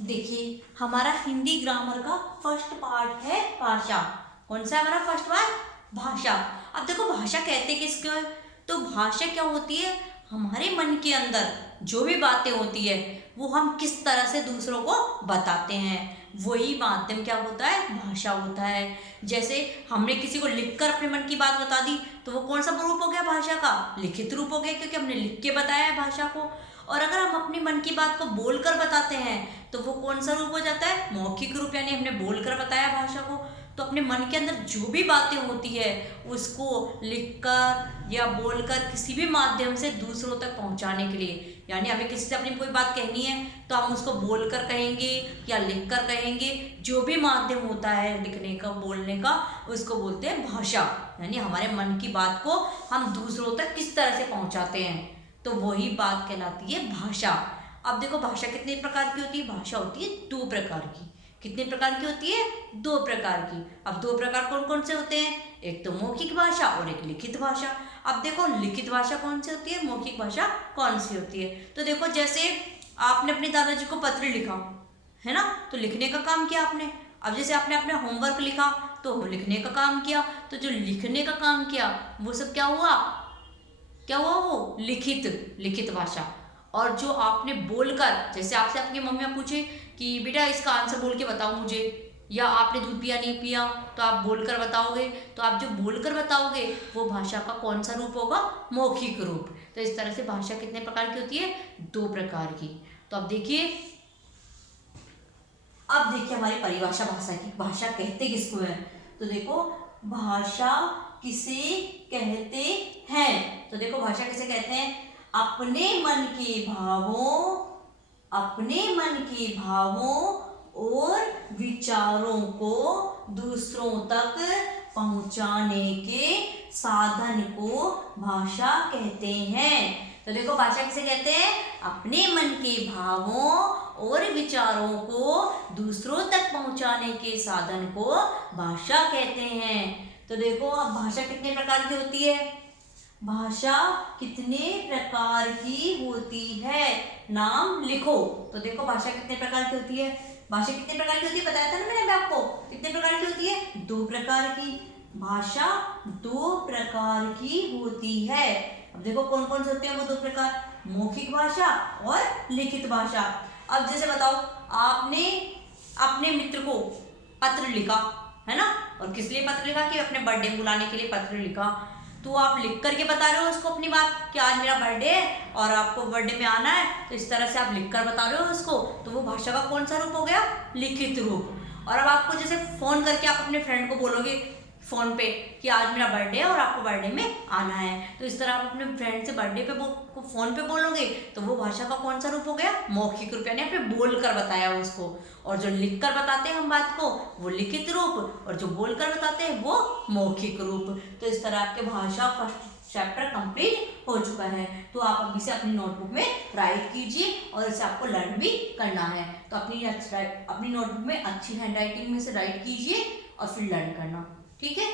देखिए, हमारा हिंदी ग्रामर का फर्स्ट पार्ट है भाषा। कौन सा है हमारा फर्स्ट पार्ट? भाषा। अब देखो, भाषा कहते किसको है? तो भाषा क्या होती है? हमारे मन के अंदर जो भी बातें होती है वो हम किस तरह से दूसरों को बताते हैं, वही माध्यम क्या होता है? भाषा होता है। जैसे हमने किसी को लिखकर अपने मन की बात बता दी तो वो कौन सा रूप हो गया भाषा का? लिखित रूप हो गया, क्योंकि हमने लिख के बताया है भाषा को। और अगर हम अपने मन की बात को बोलकर बताते हैं तो वो कौन सा रूप हो जाता है? मौखिक रूप, यानी हमने बोलकर बताया भाषा को। तो अपने मन के अंदर जो भी बातें होती है उसको लिखकर या बोलकर किसी भी माध्यम से दूसरों तक पहुंचाने के लिए, यानी हमें किसी से अपनी कोई बात कहनी है तो हम उसको बोलकर कहेंगे या लिखकर कहेंगे। जो भी माध्यम होता है लिखने का, बोलने का, उसको बोलते हैं भाषा। यानी हमारे मन की बात को हम दूसरों तक किस तरह से पहुंचाते हैं, तो वही बात कहलाती है भाषा। अब देखो, भाषा कितने प्रकार की होती है? भाषा होती है दो प्रकार की। कितने प्रकार की होती है? दो प्रकार की। अब दो प्रकार कौन कौन से होते हैं? एक तो मौखिक भाषा और एक लिखित भाषा। अब देखो, लिखित भाषा कौन सी होती है, मौखिक भाषा कौन सी होती है? तो देखो, जैसे आपने अपने दादाजी को पत्र लिखा है ना, तो लिखने का काम किया आपने। अब जैसे आपने अपना होमवर्क लिखा तो लिखने का काम किया। तो जो लिखने का काम किया वो सब क्या हुआ? क्या हुआ? वो लिखित भाषा। और जो आपने बोलकर, जैसे आपसे आपकी मम्मी पूछे कि बेटा इसका आंसर बोल के बताओ मुझे, या आपने दूध पिया नहीं पिया, तो आप बोलकर बताओगे। तो आप जो बोलकर बताओगे वो भाषा का कौन सा रूप होगा? मौखिक रूप। तो इस तरह से भाषा कितने प्रकार की होती है? दो प्रकार की। तो अब देखिए हमारी परिभाषा भाषा की। भाषा कहते किसको है? तो देखो, भाषा किसे कहते हैं? तो देखो, भाषा किसे कहते हैं? अपने मन के भावों और विचारों को दूसरों तक पहुंचाने के साधन को भाषा कहते हैं। तो देखो, भाषा किसे कहते हैं? अपने मन के भावों और विचारों को दूसरों तक पहुंचाने के साधन को भाषा कहते हैं। तो देखो, अब भाषा कितने प्रकार की होती है? भाषा कितने प्रकार की होती है? नाम लिखो। तो देखो, भाषा कितने प्रकार की होती है? भाषा कितने प्रकार की होती है? बताया था ना मैंने आपको, कितने प्रकार की होती है? दो प्रकार की। भाषा दो प्रकार की होती है। अब देखो, कौन कौन से होते हैं वो दो प्रकार? मौखिक भाषा और लिखित भाषा। अब जैसे बताओ, आपने अपने मित्र को पत्र लिखा है ना, और किस लिए पत्र लिखा? कि अपने बर्थडे बुलाने के लिए पत्र लिखा। तो आप लिख करके बता रहे हो उसको अपनी बात कि आज मेरा बर्थडे है और आपको बर्थडे में आना है। तो इस तरह से आप लिख कर बता रहे हो उसको, तो वो भाषा का कौन सा रूप हो गया? लिखित रूप। और अब आपको जैसे फोन करके आप अपने फ्रेंड को बोलोगे फोन पे कि आज मेरा बर्थडे है और आपको बर्थडे में आना है, तो इस तरह आप अपने फ्रेंड से बर्थडे पे फोन पे बोलोगे, तो वो भाषा का कौन सा रूप हो गया? मौखिक रूप, यानी आपने बोल कर बताया उसको। और जो लिख कर बताते हैं हम बात को वो लिखित रूप, और जो बोल कर बताते हैं वो मौखिक रूप। तो इस तरह आपके भाषा फर्स्ट चैप्टर कंप्लीट हो चुका है। तो आप अभी से अपनी नोटबुक में राइट कीजिए और इसे आपको लर्न भी करना है। तो अपनी नोटबुक में अच्छी हैंड राइटिंग में से राइट कीजिए और फिर लर्न करना। ठीक है।